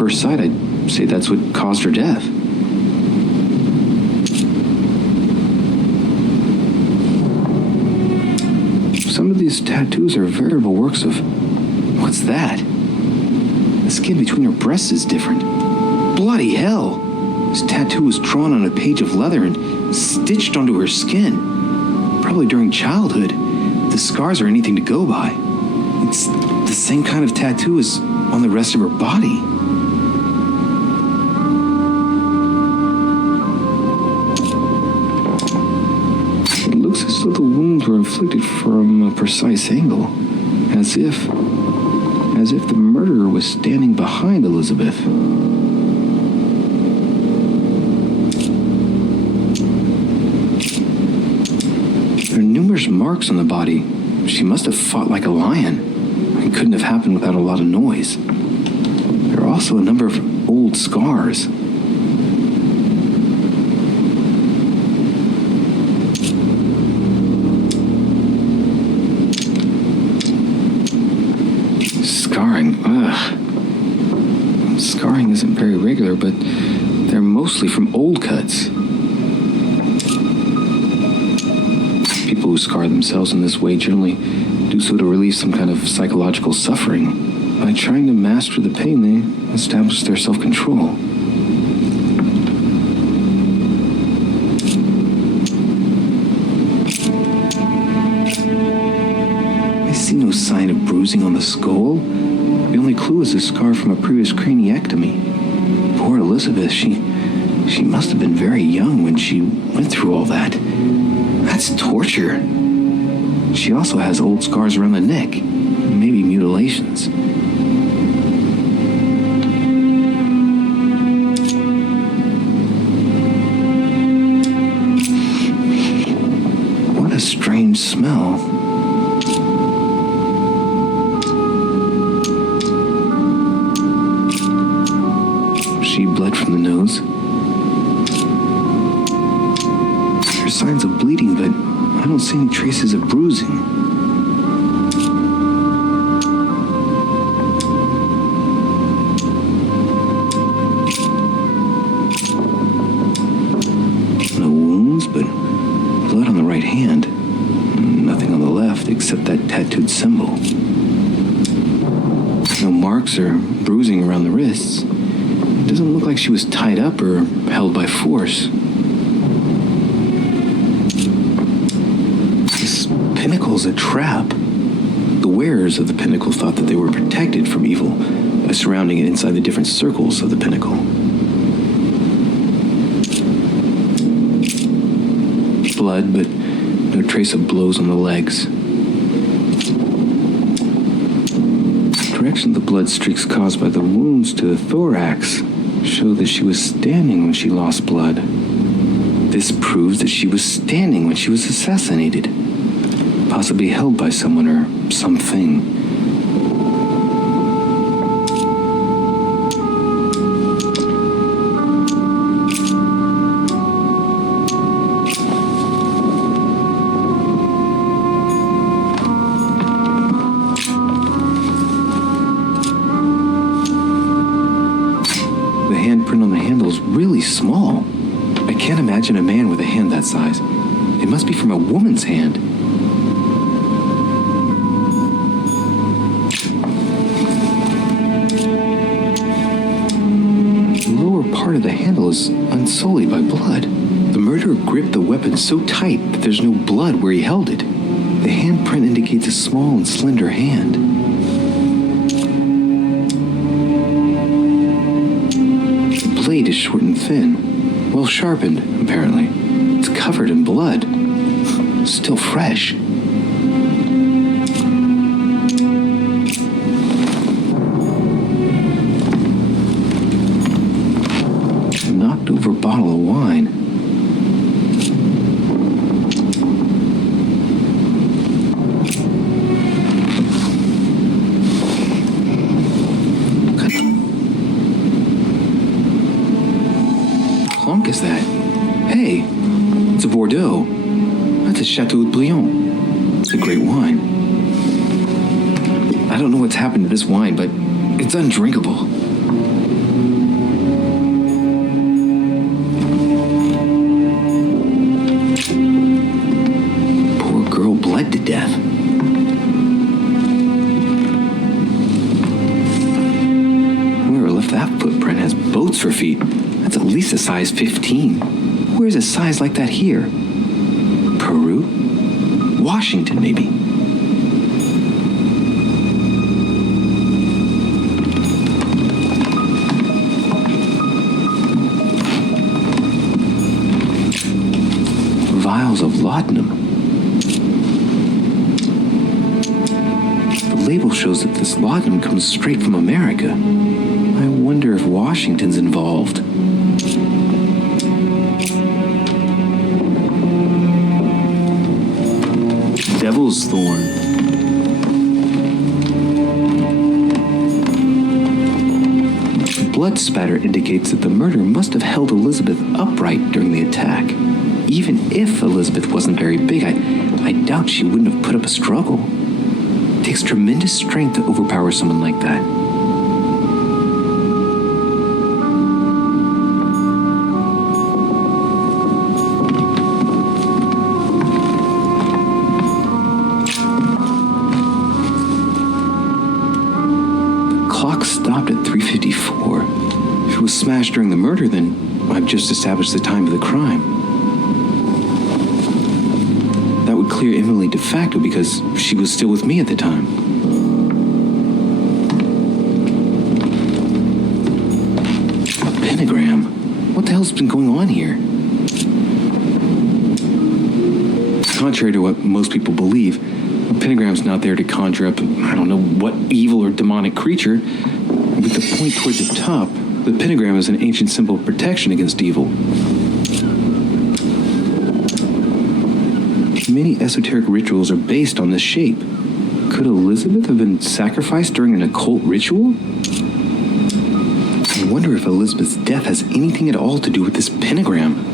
first sight, I'd say that's what caused her death. Some of these tattoos are veritable works of... What's that? The skin between her breasts is different. Bloody hell! This tattoo was drawn on a page of leather and stitched onto her skin. Probably during childhood. If the scars are anything to go by. It's the same kind of tattoo as on the rest of her body. It looks as though the wounds were inflicted from a precise angle. As if the murderer was standing behind Elizabeth. There are numerous marks on the body. She must have fought like a lion. It couldn't have happened without a lot of noise. There are also a number of old scars. Scarring, ugh. Scarring isn't very regular, but they're mostly from old cuts. People who scar themselves in this way generally do so to relieve some kind of psychological suffering. By trying to master the pain, they establish their self-control. I see no sign of bruising on the skull. The only clue is a scar from a previous craniectomy. Poor Elizabeth, she must have been very young when she went through all that. That's torture. She also has old scars around the neck, maybe mutilations. What a strange smell. She bled from the nose. There are signs of bleeding, but I don't see any traces of bruising. No wounds, but blood on the right hand. Nothing on the left except that tattooed symbol. No marks or bruising around the wrists. It doesn't look like she was tied up or held by force. Pinnacle's a trap. The wearers of the pinnacle thought that they were protected from evil by surrounding it inside the different circles of the pinnacle. Blood, but no trace of blows on the legs. The direction of the blood streaks caused by the wounds to the thorax show that she was standing when she lost blood. This proves that she was standing when she was assassinated. Possibly held by someone or something. The handprint on the handle is really small. I can't imagine a man with a hand that size. It must be from a woman's hand. Part of the handle is unsullied by blood. The murderer gripped the weapon so tight that there's no blood where he held it. The handprint indicates a small and slender hand. The blade is short and thin, well sharpened, apparently. It's covered in blood, still fresh. Knocked over a bottle of wine. What clunk is that? Hey, it's a Bordeaux. That's a Chateau de Brion. It's a great wine. I don't know what's happened to this wine, but it's undrinkable. boots for feet. That's at least a size 15. Where's a size like that here? Peru? Washington, maybe. Vials of laudanum. The label shows that this laudanum comes straight from America. I wonder if Washington's involved. Devil's thorn. Blood spatter indicates that the murder must have held Elizabeth upright during the attack. Even if Elizabeth wasn't very big, I doubt she wouldn't have put up a struggle. It takes tremendous strength to overpower someone like that. The clock stopped at 3:54. If it was smashed during the murder, then I've just established the time of the crime. That would clear Emily de facto because she was still with me at the time. A pentagram? What the hell's been going on here? Contrary to what most people believe, a pentagram's not there to conjure up, I don't know what evil or demonic creature. With the point toward the top, the pentagram is an ancient symbol of protection against evil. Many esoteric rituals are based on this shape. Could Elizabeth have been sacrificed during an occult ritual? I wonder if Elizabeth's death has anything at all to do with this pentagram.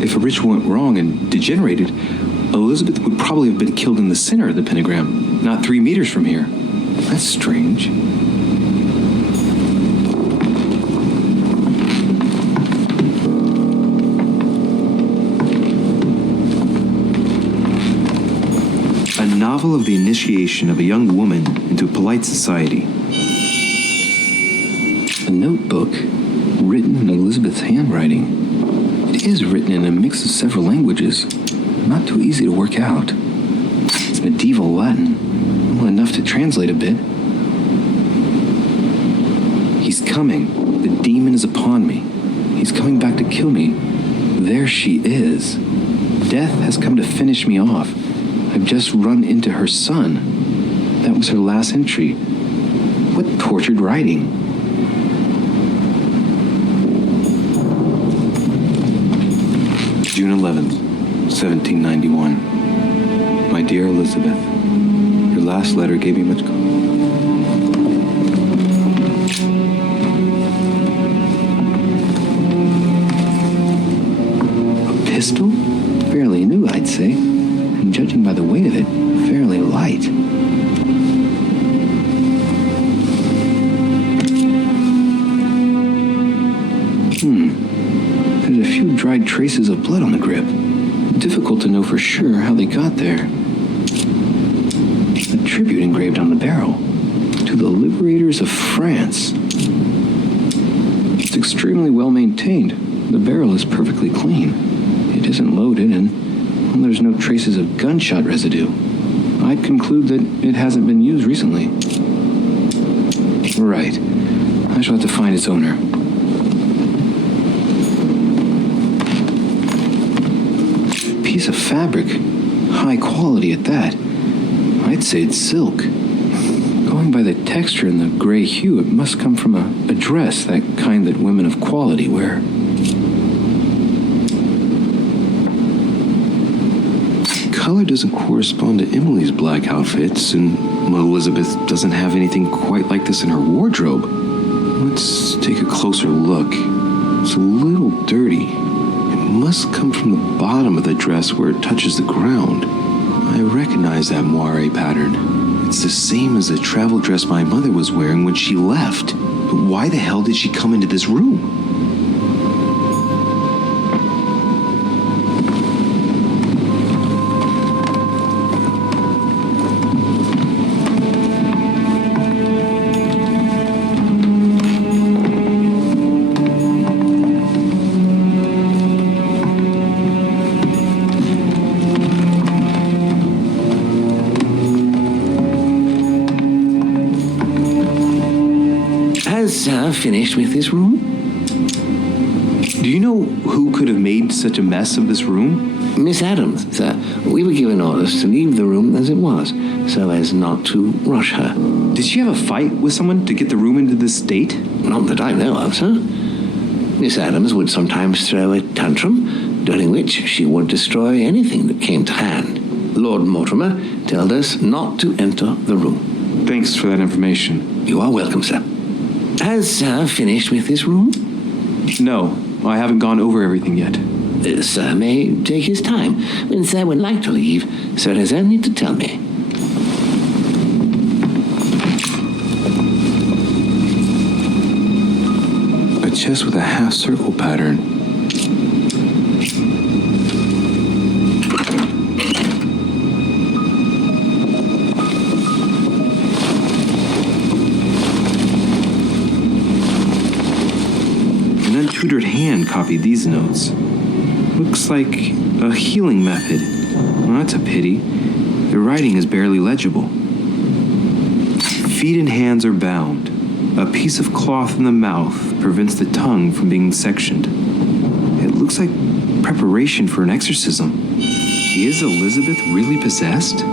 If a ritual went wrong and degenerated, Elizabeth would probably have been killed in the center of the pentagram, not 3 meters from here. That's strange. Novel of the initiation of a young woman into polite society. A notebook written in Elizabeth's handwriting. It is written in a mix of several languages, not too easy to work out. It's medieval Latin, well enough to translate a bit. He's coming. The demon is upon me. He's coming back to kill me. There she is. Death has come to finish me off. I've just run into her son. That was her last entry. What tortured writing. June 11th, 1791. My dear Elizabeth, your last letter gave me much A pistol? Fairly new, I'd say. And judging by the weight of it, fairly light. There's a few dried traces of blood on the grip. Difficult to know for sure how they got there. A tribute engraved on the barrel. To the liberators of France. It's extremely well maintained. The barrel is perfectly clean. It isn't loaded and there's no traces of gunshot residue. I'd conclude that it hasn't been used recently. Right. I shall have to find its owner. Piece of fabric. High quality at that. I'd say it's silk. Going by the texture and the gray hue, it must come from a dress, that kind that women of quality wear. Color doesn't correspond to Emily's black outfits, and Elizabeth doesn't have anything quite like this in her wardrobe. Let's take a closer look. It's a little dirty. It must come from the bottom of the dress where it touches the ground. I recognize that moire pattern. It's the same as the travel dress my mother was wearing when she left. But why the hell did she come into this room? finished with this room? Do you know who could have made such a mess of this room? Miss Adams, sir. We were given orders to leave the room as it was, so as not to rush her. Did she have a fight with someone to get the room into this state? Not that I know of, sir. Miss Adams would sometimes throw a tantrum, during which she would destroy anything that came to hand. Lord Mortimer told us not to enter the room. Thanks for that information. You are welcome, sir. Has Sir finished with this room? No, I haven't gone over everything yet. Sir may take his time. When Sir would like to leave, Sir has only to tell me. A chest with a half-circle pattern. An untutored hand copied these notes. Looks like a healing method. Well, that's a pity. The writing is barely legible. Feet and hands are bound. A piece of cloth in the mouth prevents the tongue from being sectioned. It looks like preparation for an exorcism. Is Elizabeth really possessed?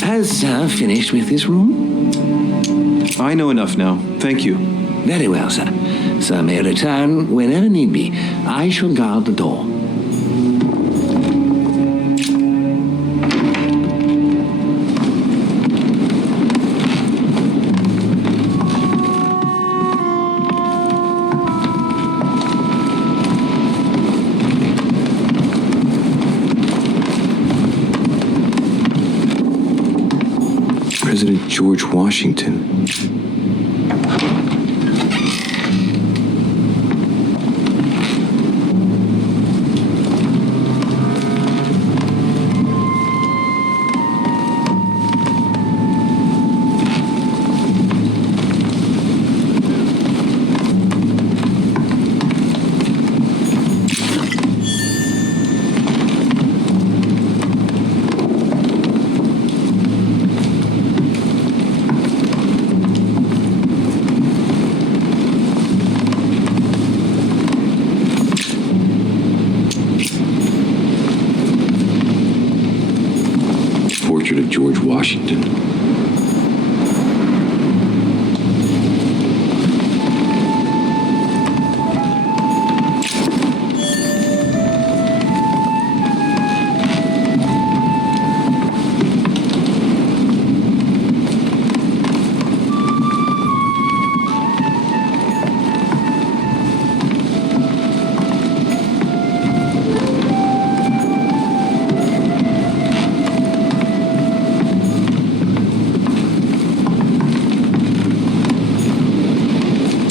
Has Sir finished with this room? I know enough now. Thank you. Very well, sir. Sir may return whenever need be. I shall guard the door. President George Washington. portrait of George Washington.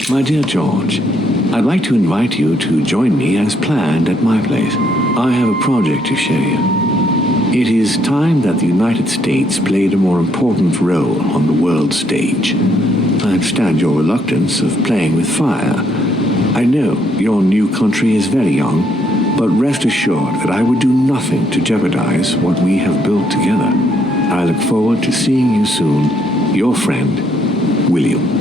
My dear George, I'd like to invite you to join me as planned at my place. I have a project to show you. It is time that the United States played a more important role on the world stage. I understand your reluctance of playing with fire. I know your new country is very young, but rest assured that I would do nothing to jeopardize what we have built together. I look forward to seeing you soon. Your friend, William.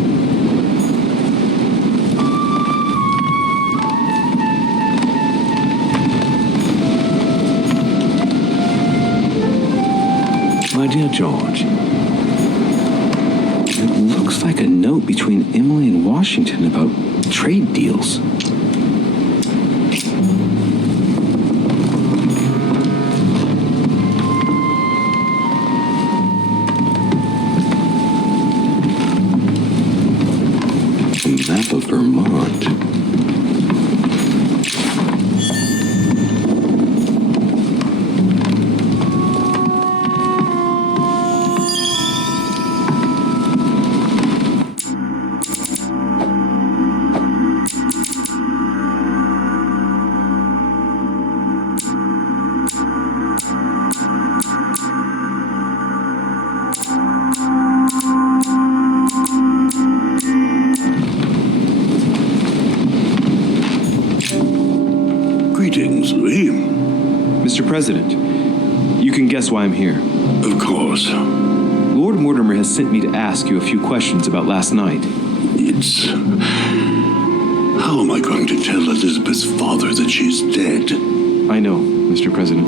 My dear George, It looks like a note between Emily and Washington about trade deals. A map of Vermont. Greetings, Louis. Mr. President, you can guess why I'm here. Of course. Lord Mortimer has sent me to ask you a few questions about last night. It's... How am I going to tell Elizabeth's father that she's dead? I know, Mr. President.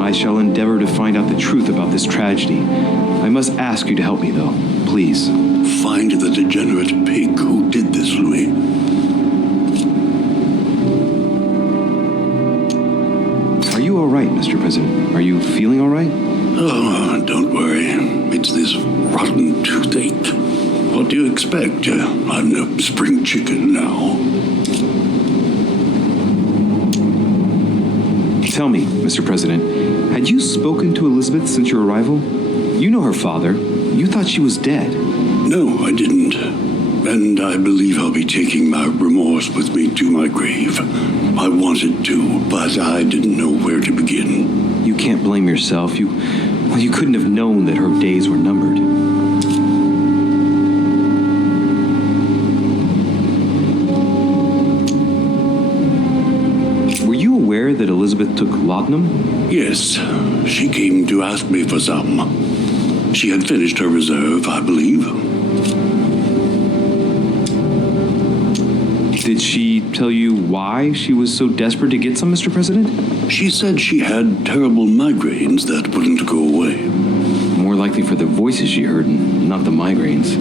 I shall endeavor to find out the truth about this tragedy. I must ask you to help me, though. Please. Find the degenerate pig who did this, Louis. Are you all right, Mr. President? Are you feeling all right? Oh, don't worry. It's this rotten toothache. What do you expect? I'm no spring chicken now. Tell me, Mr. President, had you spoken to Elizabeth since your arrival? You know her father. You thought she was dead. No, I didn't. And I believe I'll be taking my remorse with me to my grave. I wanted to, but I didn't know where to begin. You can't blame yourself. You couldn't have known that her days were numbered. Were you aware that Elizabeth took laudanum? Yes, she came to ask me for some. She had finished her reserve, I believe. Did she tell you why she was so desperate to get some, Mr. President? She said she had terrible migraines that wouldn't go away. More likely for the voices she heard and not the migraines.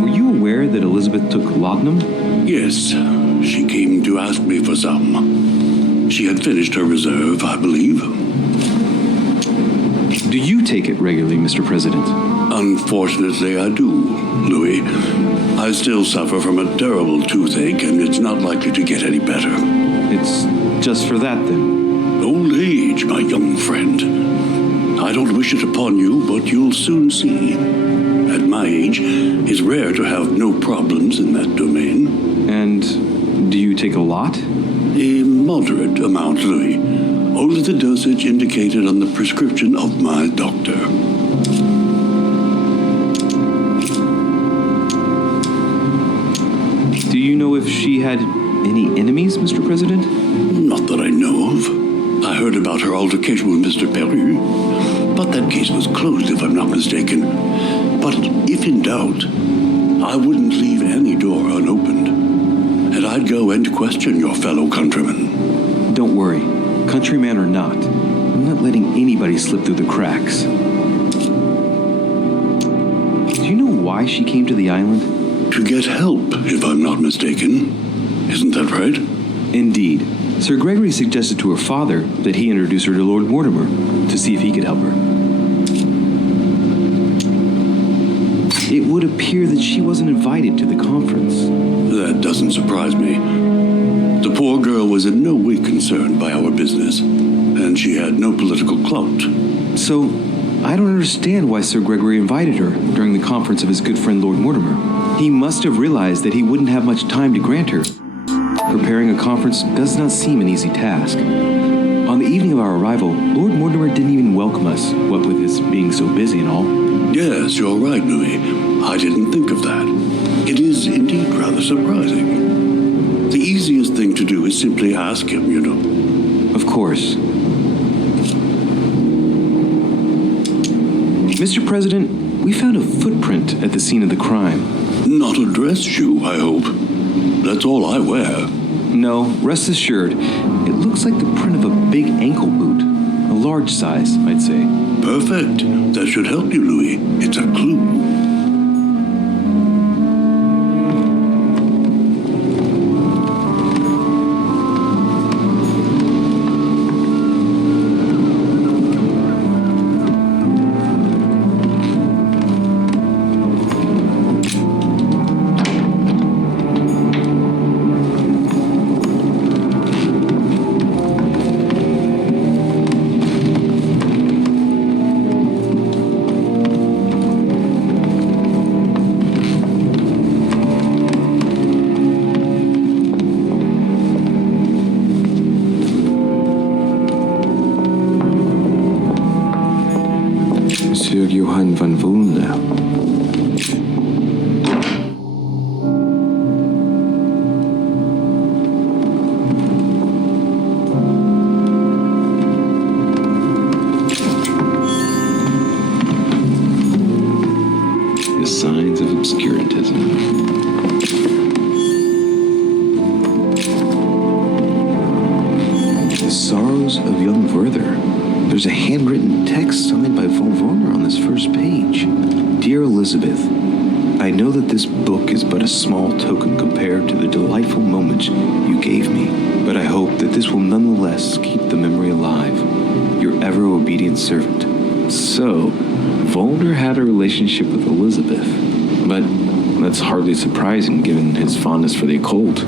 Were you aware that Elizabeth took laudanum? Yes, she came to ask me for some. She had finished her reserve, I believe. Do you take it regularly, Mr. President? Unfortunately, I do, Louis. I still suffer from a terrible toothache, and it's not likely to get any better. It's just for that, then. Old age, my young friend. I don't wish it upon you, but you'll soon see. At my age, it's rare to have no problems in that domain. And do you take a lot? A moderate amount, Louis. Only the dosage indicated on the prescription of my doctor. Do you know if she had any enemies, Mr. President? Not that I know of. I heard about her altercation with Mr. Perry, but that case was closed, if I'm not mistaken. But if in doubt, I wouldn't leave any door unopened, and I'd go and question your fellow countrymen. Don't worry. Countryman or not, I'm not letting anybody slip through the cracks. Do you know why she came to the island? To get help, if I'm not mistaken. Isn't that right? Indeed. Sir Gregory suggested to her father that he introduce her to Lord Mortimer to see if he could help her. It would appear that she wasn't invited to the conference. That doesn't surprise me. The poor girl was in no way concerned by our business, and she had no political clout. So, I don't understand why Sir Gregory invited her during the conference of his good friend Lord Mortimer. He must have realized that he wouldn't have much time to grant her. Preparing a conference does not seem an easy task. On the evening of our arrival, Lord Mortimer didn't even welcome us, what with his being so busy and all. Yes, you're right, Louis. I didn't think of that. It is indeed rather surprising. The easiest thing to do is simply ask him, you know. Of course. Mr. President, we found a footprint at the scene of the crime. Not a dress shoe, I hope. That's all I wear. No, rest assured, it looks like the print of a big ankle boot. A large size, I'd say. Perfect. That should help you, Louis. It's a clue. Monsieur Johann van Vulner. The signs of obscurantism. The Sorrows of Young Werther. There's a handwritten text signed by von Werner on this first page. Dear Elizabeth, I know that this book is but a small token compared to the delightful moments you gave me, but I hope that this will nonetheless keep the memory alive. Your ever obedient servant. So, Volner had a relationship with Elizabeth, but that's hardly surprising given his fondness for the occult.